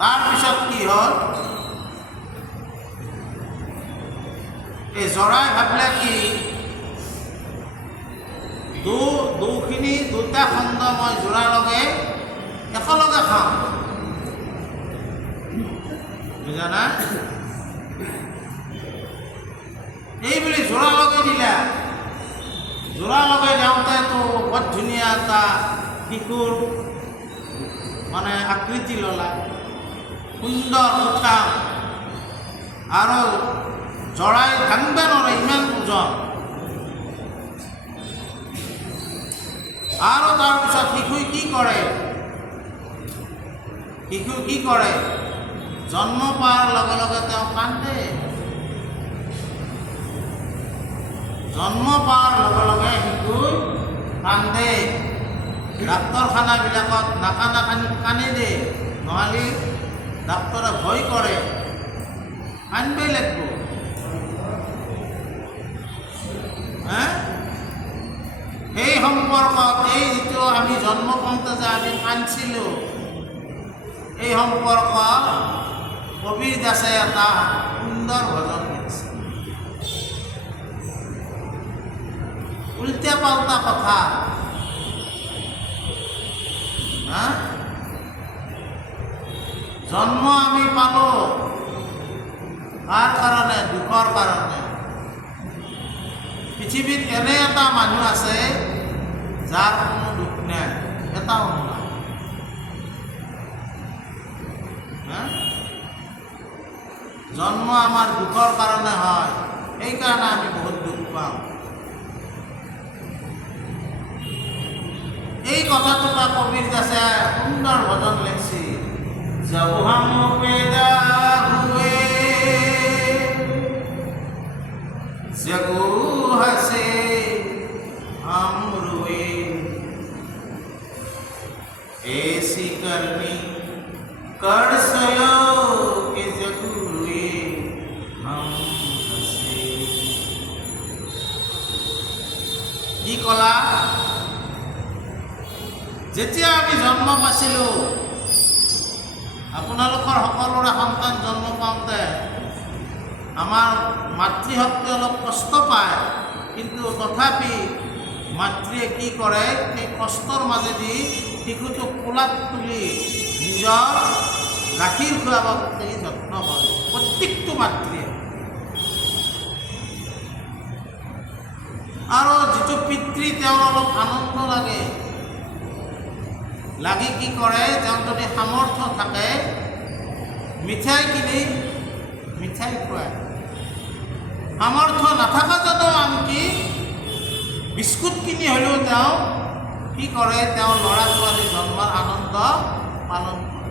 তাৰপিছত কি হ'ল এই জৰাই ভাবিলে কি দুখিনি দুটা খণ্ড মই জোৰা লগে একেলগে খাওঁ বুজা না এইবুলি জোৰা লগে দিলা জোৰা লগে যাওঁতেতো বৰ ধুনীয়া এটা শিশুৰ মানে আকৃতি ল'লা সুন্দৰ উঠা আৰু জৰাই ভাঙিব নোৱাৰে ইমান ওজন আৰু তাৰপিছত শিশুই কি কৰে জন্ম পোৱাৰ লগে লগে তেওঁ কান্দে জন্ম পোৱাৰ লগে লগে শিশুই কান্দে ডাক্তৰখানাবিলাকত নাকান্দা কান্দি দিয়ে নহ'লে ডাক্তৰে ভয় কৰে কান্দিবই লাগিব সেই সম্পৰ্কত এই যিটো আমি জন্ম পাওঁতে যে আমি কান্দিছিলোঁ এই সম্পৰ্ক কবিৰ দাসে এটা সুন্দৰ ভজন লিখিছে উল্টা পাল্টা কথা জন্ম আমি পালোঁ কাৰ কাৰণে দুখৰ কাৰণে পৃথিৱীত এনে এটা মানুহ আছে যাৰ কোনো দুখ নাই এটাও নাই জন্ম আমাৰ দুখৰ কাৰণে হয় সেইকাৰণে আমি বহুত দুখ পাওঁ এই কথাটোকে কবিৰ দাসে সুন্দৰ ভজন লিখছি जब हम पैदा हुए जगू हसे हम रोए ऐसी करनी कर सलो के जगू हुए हम কি ক'লা? যেতিয়া আমি জন্ম পাইছিলোঁ, আপোনালোকৰ সকলোৰে সন্তান জন্ম পাওঁতে আমাৰ মাতৃশক্তি অলপ কষ্ট পায়, কিন্তু তথাপি মাতৃয়ে কি কৰে, সেই কষ্টৰ মাজেদি শিশুটোক কোলাত তুলি নিজৰ গাখীৰ খুৱাব সেই যত্ন কৰে প্ৰত্যেকটো মাতৃয়ে। আৰু যিটো পিতৃ তেওঁৰ অলপ আনন্দ লাগি কি কৰে, তেওঁৰ যদি সামৰ্থ্য থাকে মিঠাই কিনি মিঠাই খুৱায়, সামৰ্থ্য নাথাকা যদিও আনকি বিস্কুট কিনি হ'লেও তেওঁ কি কৰে, তেওঁ ল'ৰা ছোৱালী জন্মৰ আনন্দ পালন কৰে।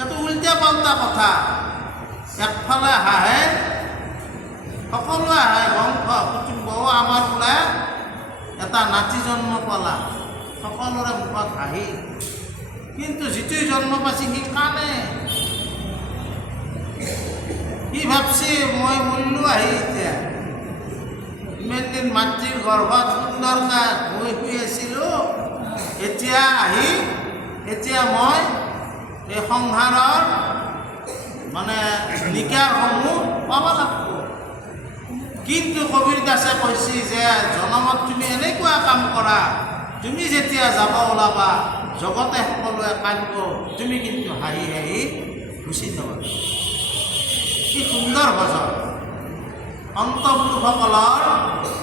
এইটো উল্টা পাল্টা কথা। একফালে হাঁহে, সকলোৱে হাঁহে, বংশ কুটুম্বও আমাৰ বোলে এটা নাতি জন্ম পালা, সকলোৰে মুখত হাঁহি, কিন্তু যিটোৱে জন্ম পাইছে সি কানে। সি ভাবছি মই মূল্য আহি এতিয়া ইমান দিন মাতৃৰ গৰ্ভত সুন্দৰকৈ শুই আছিলোঁ, এতিয়া মই এই সংসাৰৰ মানে নিকাৰসমূহ পাব লাগিব। কিন্তু কবিৰ দাসে কৈছে যে জনমত তুমি এনেকুৱা কাম কৰা, তুমি যেতিয়া যাব ওলাবা জগতে সকলোৱে কান্দিব, তুমি কিন্তু হাঁহি হাঁহি গুচি যাবা। কি সুন্দৰ ভজন! অন্তপুৰুষসকলৰ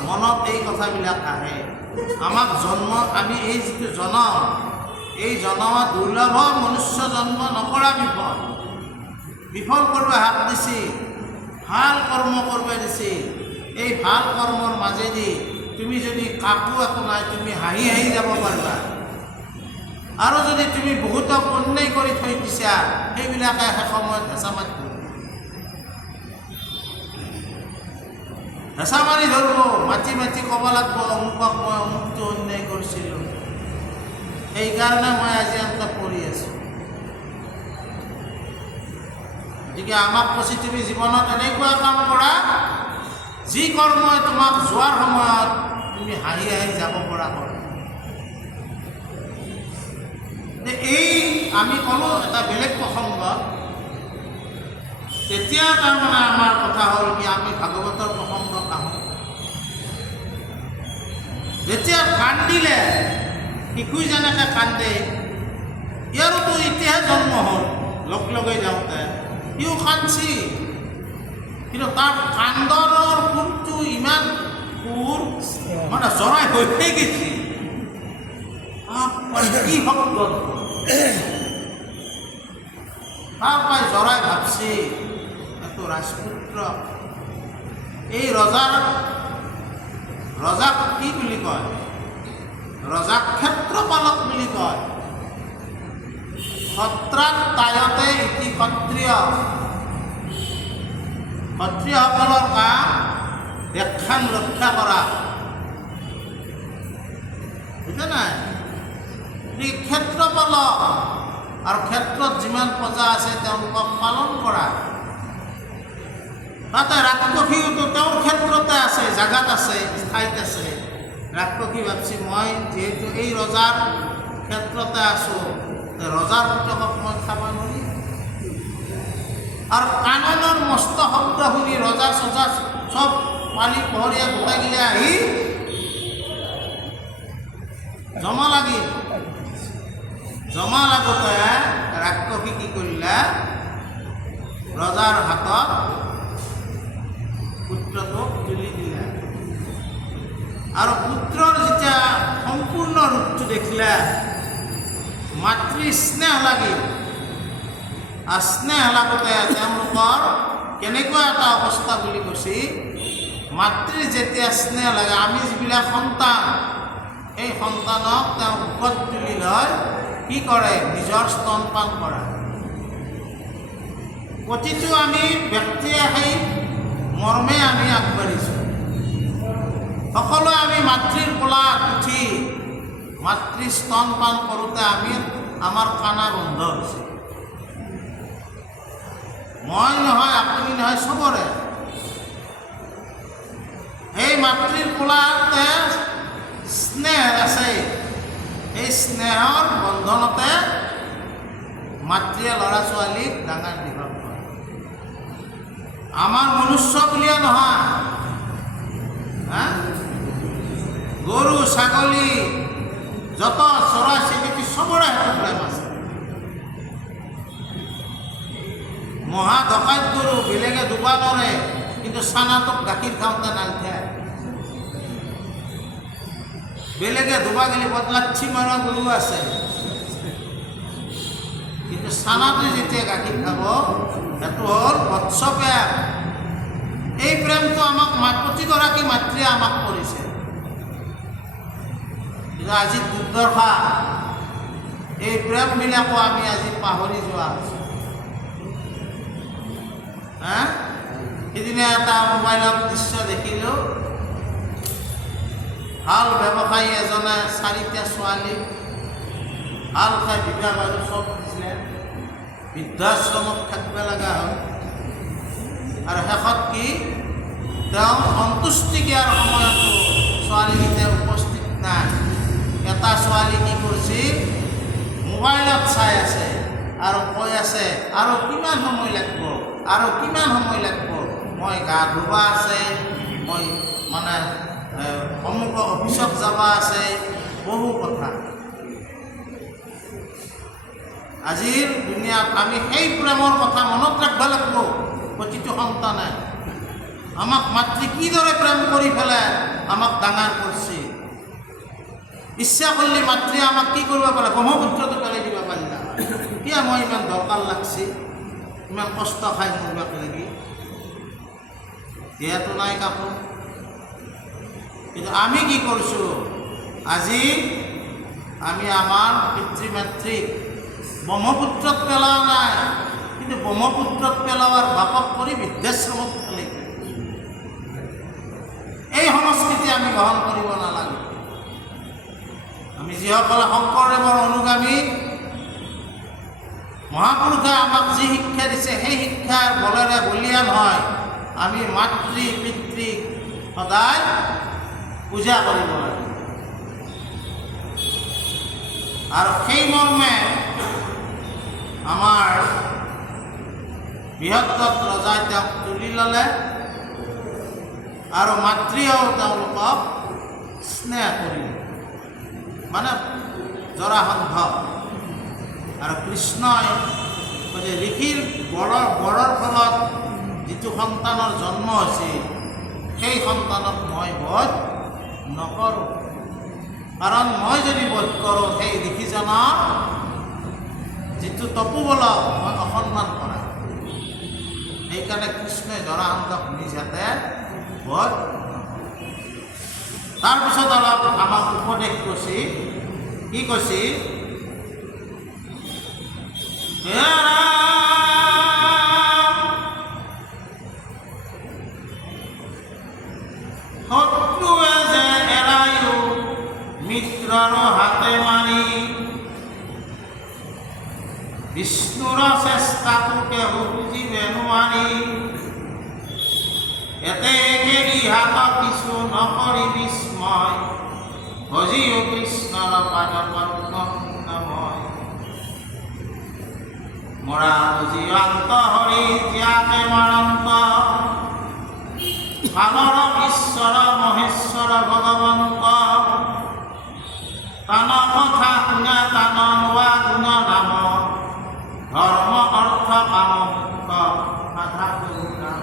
মনত এই কথাবিলাক আহে। আমাক জন্ম, আমি এই যিটো জনম, এই জনমত দুৰ্লভ মনুষ্য জন্ম নকৰা বিফল কৰিব হাক দিছে, ভাল কৰ্ম কৰিব দিছে। এই ভাল কৰ্মৰ মাজেদি তুমি যদি কাকো একো নাই, তুমি হাঁহি হাঁহি যাব পাৰিবা। আৰু যদি তুমি বহুতক অন্যায় কৰি থৈ দিছা, সেইবিলাকে সময়ত হেঁচা মাৰি ধৰিব, মাতি ক'ব লাগিব অমুকক মই অমুকটো অন্যায় কৰিছিলোঁ, সেইকাৰণে মই আজি এনেকৈ পঢ়ি আছোঁ। গতিকে আমাক কৈছে তুমি জীৱনত এনেকুৱা কাম কৰা যি কৰ্মই তোমাক যোৱাৰ সময়ত তুমি হাঁহি হাঁহি যাব পৰা কৰা। এই আমি ক'লোঁ এটা বেলেগ প্ৰসংগ, তেতিয়া তাৰমানে আমাৰ কথা হ'ল কি, আমি ভাগৱতৰ প্ৰসংগত আহোঁ। যেতিয়া কান্দিলে, শিশু যেনেকৈ কান্দে, ইয়াৰোতো এতিয়াহে জন্ম হ'ল, লগে যাওঁতে সিও কান্দছি, কিন্তু তাৰ কান্দনৰ সুৰটো ইমান সুৰ মানে জৰাই হৈ গৈছে। কি শব্দ তাৰ পৰাই জৰাই ভাবছি এইটো ৰাজপুত্ৰ। এই ৰজাক কি বুলি কয়? ৰজাক ক্ষেত্ৰপালক বুলি কয়। সত্ৰাত তায়তে ইতি ক্ষত্ৰিয়সকলৰ কাম দেশখান ৰক্ষা কৰা, বুজা নাই? ক্ষেত্ৰপালক আৰু ক্ষেত্ৰত যিমান প্ৰজা আছে তেওঁলোকক পালন কৰা। তাতে ৰাক্ষসীওতো তেওঁৰ ক্ষেত্ৰতে আছে, জাগাত আছে, ঠাইত আছে। ৰাক্ষসী ভাবছি মই যিহেতু এই ৰজাৰ ক্ষেত্ৰতে আছোঁ, ৰজাৰ পুতকক মই খাব নোৱাৰি। আৰু কাননৰ মস্ত শব্দ শুনি ৰজা চজা চব পালি পহৰীয়া গোটাইগিলে আহি জমা লাগোতে ৰাক্ষসী কি কৰিলে, ৰজাৰ হাতত পুত্ৰটোক তুলি দিলে। আৰু পুত্ৰৰ যেতিয়া সম্পূৰ্ণ ৰূপটো দেখিলে, মাতৃ স্নেহ লাগিল। আৰু স্নেহ লাগোতে তেওঁলোকৰ কেনেকুৱা এটা অৱস্থা বুলি কৈছে, মাতৃৰ যেতিয়া স্নেহ লাগে, আমি যিবিলাক সন্তান, এই সন্তানক তেওঁ বুকত তুলি লয়, কি কৰে, নিজৰ স্তনপান কৰা। প্ৰতিটো আমি ব্যক্তিয়ে সেই মৰ্মে আমি আগবাঢ়িছোঁ। সকলোৱে আমি মাতৃৰ কোলাত উঠি মাতৃ স্তনপান কৰোঁতে আমাৰ কানা বন্ধ হৈছে। মই নহয়, আপুনি নহয়, চবৰে। সেই এই মাতৃৰ কোলাতে স্নেহ আছে, এই স্নেহৰ বন্ধনতে মাতৃয়ে ল'ৰা ছোৱালীক ডাঙৰ দীঘল কৰে। আমাৰ মনুষ্য বুলিয়ে নহয়, গৰু ছাগলী যত চৰাই চিৰিকটি চবৰে প্ৰেম আছে। মহা ডকাইত গৰু বেলেগে দুবা নৰে, কিন্তু চানাটোক গাখীৰ খাওঁতে নালখে। বেলেগে দুবা গেলি বদলাচ্ছি মাৰা গৰু আছে, কিন্তু চানাটোৱে যেতিয়া গাখীৰ খাব সেইটো হ'ল বৎস প্ৰেম। এই প্ৰেমটো আমাক প্ৰতিগৰাকী মাতৃয়ে আমাক কৰিছে। কিন্তু আজি দুৰ্দশা, এই প্ৰেমবিলাকো আমি আজি পাহৰি যোৱা হৈছোঁ। সিদিনা এটা মোবাইলত দৃশ্য দেখিলোঁ, ভাল ব্যৱসায়ী এজনে 4টা ছোৱালী ভাল খাই বিবাহ বাৰু চব দিছিলে, বৃদ্ধাশ্ৰমত থাকিব লগা হয়। আৰু শেষত কি তেওঁ সন্তুষ্টি দিয়াৰ সময়তো ছোৱালীকেইটা উপস্থিত নাই। এটা ছোৱালী কি কৰিছে, মোবাইলত চাই আছে আৰু কৈ আছে আৰু কিমান সময় লাগিব, আৰু কিমান সময় লাগিব, মই গা ধুবা আছে, মই মানে অমুক অফিচত যাব আছে, বহু কথা। আজিৰ দুনিয়াত আমি সেই প্ৰেমৰ কথা মনত ৰাখিব লাগিব। প্ৰতিটো সন্তানে আমাক মাতৃ কিদৰে প্ৰেম কৰি পেলাই আমাক ডাঙৰ কৰিছে। ইচ্ছা কৰিলে মাতৃয়ে আমাক কি কৰিব পাৰে, ব্ৰহ্মপুত্ৰটো পেলাই দিব পাৰিলা। কিয় মই ইমান দৰকাৰ লাগছি, ইমান কষ্ট খাই মৰিবাক লাগি, দিয়াটো নাই কাপোৰ। কিন্তু আমি কি কৰিছোঁ, আজি আমি আমাৰ পিতৃ মাতৃক ব্ৰহ্মপুত্ৰত পেলোৱা নাই, কিন্তু ব্ৰহ্মপুত্ৰত পেলোৱাৰ বাপক কৰি বৃদ্ধাশ্ৰমত পেলাই। এই সংস্কৃতি আমি গ্ৰহণ কৰিব নালাগে। আমি যিসকলে শংকৰদেৱৰ অনুগামী, মহাপুৰুষে আমাক যি শিক্ষা দিছে সেই শিক্ষাৰ বলেৰে বলীয়ান হয় আমি মাতৃ পিতৃক সদায় পূজা কৰিব লাগে। আৰু সেই মৰ্মে আমাৰ বৃহৎ ৰজাই তেওঁক তুলি ল'লে আৰু মাতৃয়েও তেওঁলোকক স্নেহ কৰিলে, মানে জৰাসন্ধ। আৰু কৃষ্ণই কৈছে ঋষিৰ বৰৰ ফলত যিটো সন্তানৰ জন্ম হৈছে সেই সন্তানক মই বধ নকৰোঁ, কাৰণ মই যদি বধ কৰোঁ সেই ঋষিজনৰ যিটো তপোবলক মই অসন্মান কৰা। সেইকাৰণে কৃষ্ণই জৰাসন্ধক নিজ হাতে বধ নকৰে। তাৰপিছত অলপ আমাক উপদেশ কৈছে, কি কৈছে, শত্ৰুৱে যে এৰায়ো মিত্ৰৰ হাতে মাৰি, বিষ্ণুৰ চেষ্টাটোকে বুজিবে নোৱাৰি, এতে এৰি হাত কিছু নকৰি বিস্ময়, ভজিও কৃষ্ণৰ পাদ পদ্মময়। মৰা জীৱান্ত হৰি জ্ঞাতে মৰন্ত, ভালৰ ঈশ্বৰ মহেশ্বৰ ভগৱন্ত, তান কথা শুনা তান লোৱা গুণ নাম, ধৰ্ম অৰ্থ কাম মুখ্য সাধা গুৰু নাম।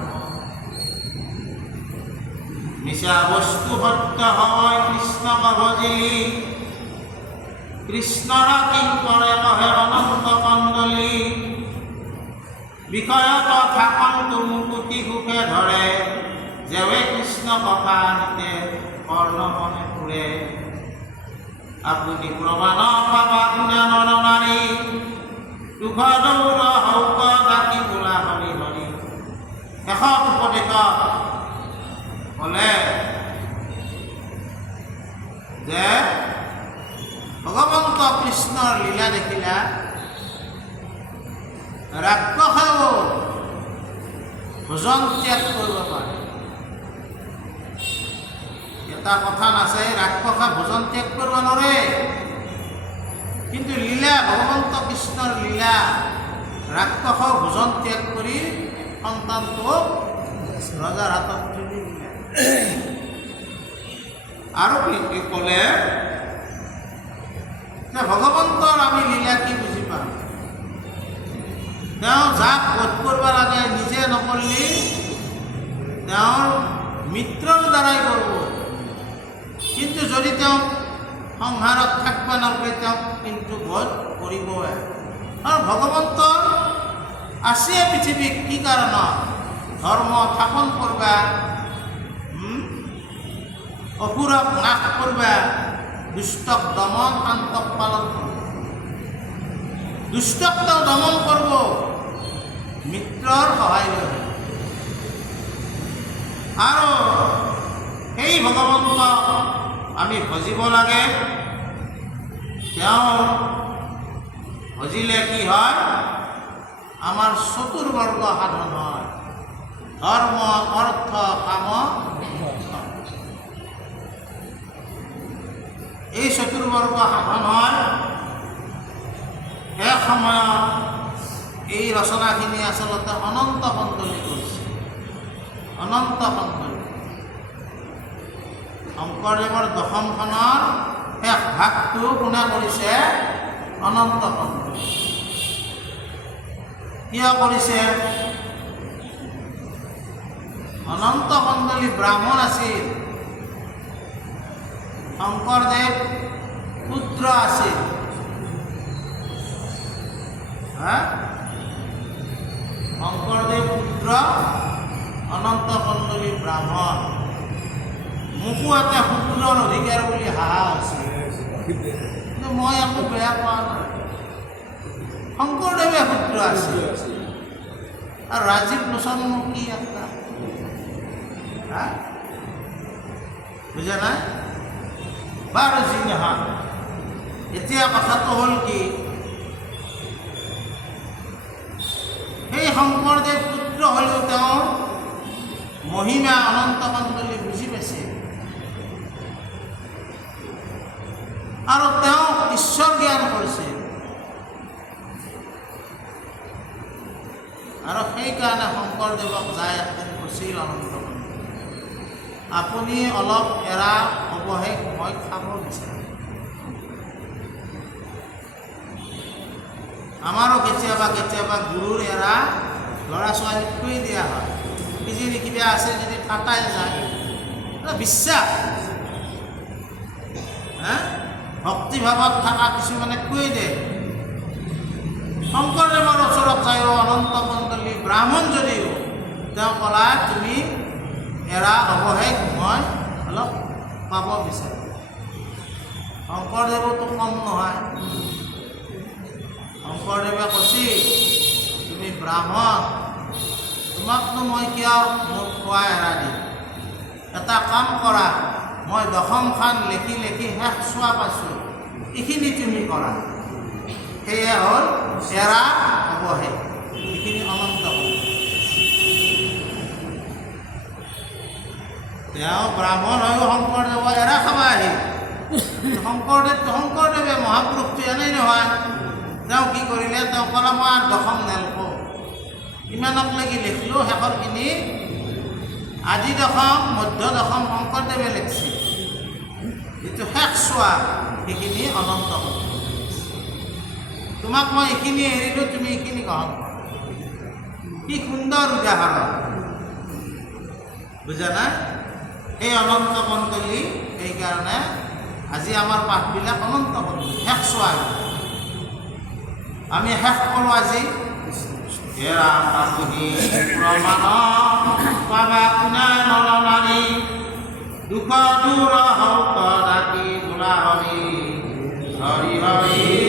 মিছা বস্তু সত্য হয় কৃষ্ণক ভজিলি, কৃষ্ণৰ কিংকৰে কহে অনন্ত কন্দলি, বিষয়ত থাকন্তু মুকুতি সুখে ধৰে, যেৱে কৃষ্ণ কথা নিতে কৰ্ণ মনে ফুৰে। আপুনি প্ৰমাণ পাবা গুণা নৰ নাৰী, দুখ দৌৰ হৌক জাতি বোলা হৰি হৰি। শেষত উপদেশত ক'লে যে ভগৱন্ত কৃষ্ণৰ লীলা দেখিলা, ৰাক্ষসেও ভোজন ত্যাগ কৰিব পাৰে, এটা কথা নাছে ৰাক্ষসে ভোজন ত্যাগ কৰিব নোৱাৰে, কিন্তু লীলা ভগৱন্ত কৃষ্ণৰ লীলা ৰাক্ষস ভোজন ত্যাগ কৰি সন্তানটোক ৰজাৰ হাতত তুলি দিলে। আৰু কি ক'লে যে ভগৱন্তৰ আমি লীলা কি বুজি পাম, তেওঁ যাক বধ কৰিব লাগে নিজে নকৰিলে তেওঁৰ মিত্ৰৰ দ্বাৰাই কৰিব, কিন্তু যদি তেওঁ সংসাৰত থাকিব নালাগে তেওঁক কিন্তু বধ কৰিবই। আৰু ভগৱন্তৰ আছে পৃথিৱীত কি কাৰণত ধৰ্ম স্থাপন কৰবা, অসুৰক নাশ কৰবা, দুষ্টক দমন শান্তক পালন কৰব। দুষ্টক তেওঁ দমন কৰব মিত্ৰৰ সহায় লৈ, আৰু সেই ভগৱন্তক আমি ভজিব লাগে। তেওঁ ভজিলে কি হয়, আমাৰ চতুৰ্বৰ্গ সাধন হয়, ধৰ্ম অৰ্থ কাম। এই চতুৰ্বৰ্গ সাধন হয়। সেই সময়ত এই ৰচনাখিনি আচলতে অনন্ত কন্দলী কৰিছে। অনন্ত কন্দলী শংকৰদেৱৰ দশমখনৰ শেষ ভাগটো কোনে কৰিছে? অনন্ত কন্দলী। কিয় কৰিছে? অনন্ত কন্দলী ব্ৰাহ্মণ আছিল, শংকৰদেৱ শূদ্ৰ আছিল। শংকৰদেৱ শূদ্ৰ, অনন্ত কন্দলী ব্ৰাহ্মণ। মোকো এটা শূদ্ৰৰ অধিকাৰ বুলি হাহা আছিল, কিন্তু মই একো বেয়া পোৱা নাই। শংকৰদেৱে শূদ্ৰ আছিল আৰু ৰাজীৱ লোচননো কি এটা, বুজা নাই? বাৰু যি নহয়, এতিয়া কথাটো হ'ল কি, সেই শংকৰদেৱ পুত্ৰ হ'লেও তেওঁৰ মহিমা অনন্ত কন্দলী বুজি পাইছে, আৰু তেওঁ ঈশ্বৰ জ্ঞান কৰিছে। আৰু সেইকাৰণে শংকৰদেৱক যায় এখন কৈছিল অনন্ত কন্দলী, আপুনি অলপ এৰা অৱশেষ মই খাব বিচাৰোঁ। আমাৰো কেতিয়াবা কেতিয়াবা গুৰুৰ এৰা ল'ৰা ছোৱালীক খুৱাই দিয়া হয়, কিজানি কিবা আছে যদি ফাটাই যায়, বিশ্বাস ভক্তিভাৱত থকা কিছুমানে খুৱাই দিয়ে। শংকৰদেৱৰ ওচৰত যায় অনন্ত কন্দলী ব্ৰাহ্মণ যদিও তেওঁ ক'লা তুমি এৰা অৱশেষ মই অলপ পাব বিচাৰোঁ। শংকৰদেৱতো কম নহয়, শংকৰদেৱে কৈছে তুমি ব্ৰাহ্মণ, তোমাকনো মই কিয় মোক খোৱা এৰা দিম, এটা কাম কৰা, মই দশমখান লেখি লেখি শেষ চোৱা পাইছোঁ, এইখিনি তুমি কৰা। সেয়ে হ'ল এৰা অৱশেষ, এইখিনি অনন্ত কন্দলী। তেওঁ ব্ৰাহ্মণ হৈও শংকৰদেৱক এৰা খাব আহিল। শংকৰদেৱে মহাপুৰুষটো এনেই নহয়, তেওঁ কি কৰিলে, তেওঁ ক'লে মই আৰু দশম নেলখোঁ, ইমানক লাগি লিখিলোঁ, শেষৰখিনি আদি দশম মধ্য দশম শংকৰদেৱে লিখিছে, যিটো শেষ চোৱা সেইখিনি অনন্ত কন্দলী। তোমাক মই এইখিনি এৰিলোঁ, তুমি এইখিনি গ্ৰহণ কৰা। কি সুন্দৰ উদাহৰণ, বুজা নাই? এই অনন্ত কন্দলী, সেইকাৰণে আজি আমাৰ পাঠবিলাক অনন্ত কন্দলী শেষ চোৱা। আমি শেষ কৰোঁ আজি। হেৰা আপুনি প্ৰমাণ পাবা কোনে নৰ নাৰী, দুখ দূৰ হওক ডাকি বোলা হৰি হৰি হৰি।